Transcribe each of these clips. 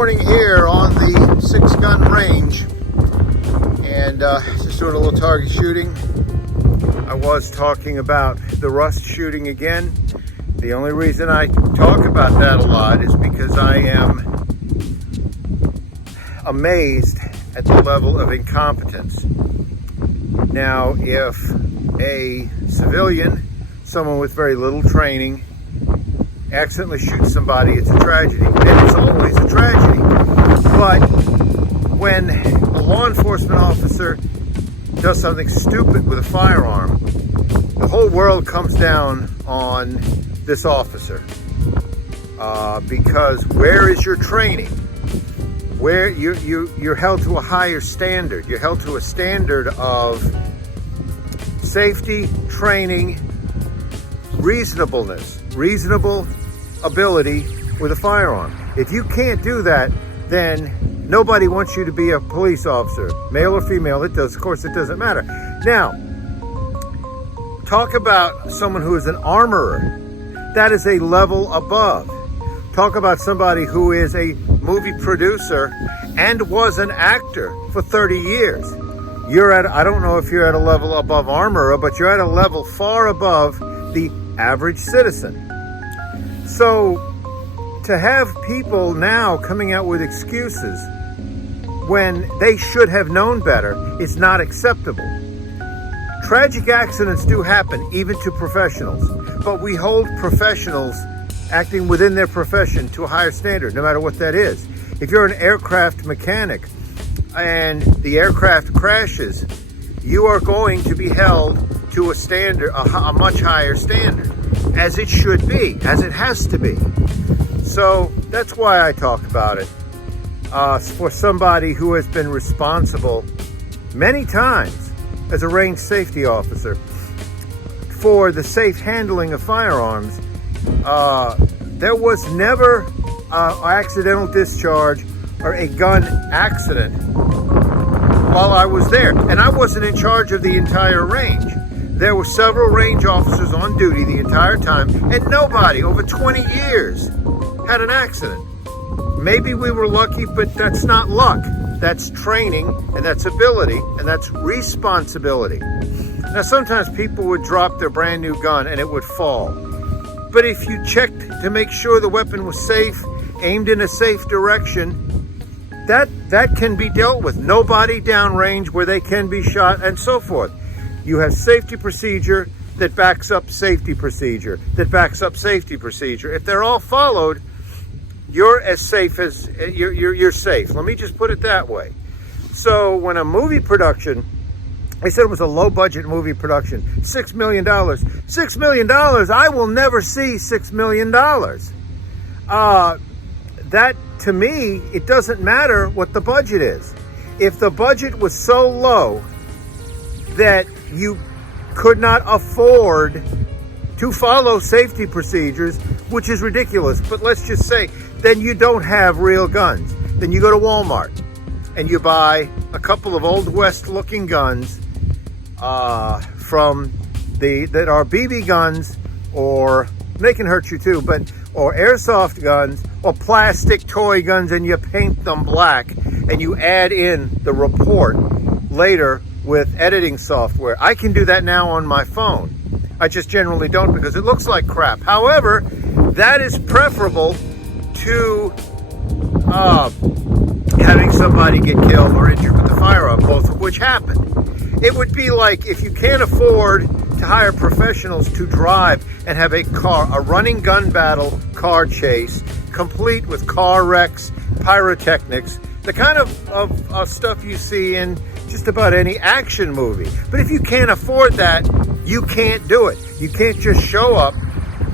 morning here on the 6-gun range, and just doing a little target shooting. I was talking about the rust shooting again. The only reason I talk about that a lot is because I am amazed at the level of incompetence. Now, if a civilian, someone with very little training, accidentally shoots somebody, it's a tragedy. And it's always a tragedy. But when a law enforcement officer does something stupid with a firearm, the whole world comes down on this officer. Because where is your training? Where you're held to a higher standard. You're held to a standard of safety, training, reasonableness, reasonable ability with a firearm. If you can't do that, then nobody wants you to be a police officer, male or female. Of course, it doesn't matter. Now, talk about someone who is an armorer. That is a level above. Talk about somebody who is a movie producer and was an actor for 30 years. I don't know if you're at a level above armorer, but you're at a level far above the average citizen. So to have people now coming out with excuses when they should have known better is not acceptable. Tragic accidents do happen, even to professionals, but we hold professionals acting within their profession to a higher standard, no matter what that is. If you're an aircraft mechanic and the aircraft crashes, you are going to be held to a standard, a much higher standard, as it should be, as it has to be. So that's why I talk about it. For somebody who has been responsible many times as a range safety officer for the safe handling of firearms, there was never accidental discharge or a gun accident while I was there. And I wasn't in charge of the entire range. There were several range officers on duty the entire time, and nobody over 20 years had an accident. Maybe we were lucky, but that's not luck. That's training, and that's ability, and that's responsibility. Now, sometimes people would drop their brand new gun and it would fall. But if you checked to make sure the weapon was safe, aimed in a safe direction, that can be dealt with. Nobody downrange where they can be shot, and so forth. You have safety procedure that backs up safety procedure, that backs up safety procedure. If they're all followed, you're as safe as you're safe. Let me just put it that way. So when a movie production, they said it was a low-budget movie production, $6 million. $6 million, I will never see $6 million. That, to me, it doesn't matter what the budget is. If the budget was so low that you could not afford to follow safety procedures, which is ridiculous, but let's just say, then you don't have real guns. Then you go to Walmart and you buy a couple of Old West looking guns that are BB guns, or they can hurt you too, or airsoft guns or plastic toy guns, and you paint them black and you add in the report later with editing software. I can do that now on my phone. I just generally don't because it looks like crap. However, that is preferable to having somebody get killed or injured with a firearm, both of which happened. It would be like if you can't afford to hire professionals to drive and have a running gun battle car chase, complete with car wrecks, pyrotechnics, the kind of stuff you see in just about any action movie. But if you can't afford that, you can't do it. You can't just show up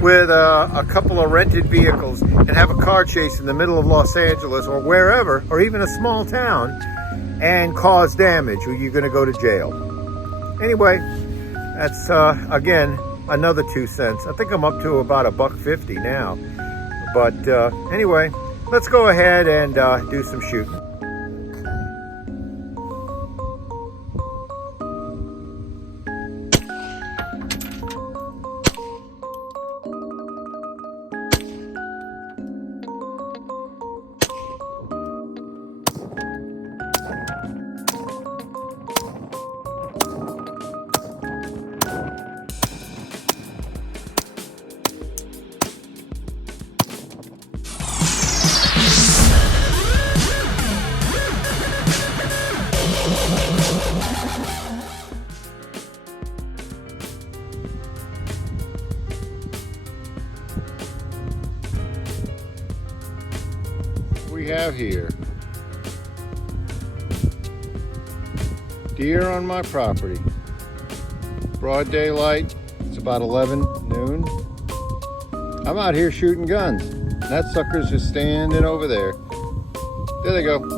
with a couple of rented vehicles and have a car chase in the middle of Los Angeles or wherever, or even a small town, and cause damage, or you're going to go to jail. Anyway, that's, again, another 2 cents. I think I'm up to about $1.50 now. But anyway, let's go ahead and do some shooting. We have here deer on my property. Broad daylight. It's about 11 noon. I'm out here shooting guns. That sucker's just standing over there. There they go.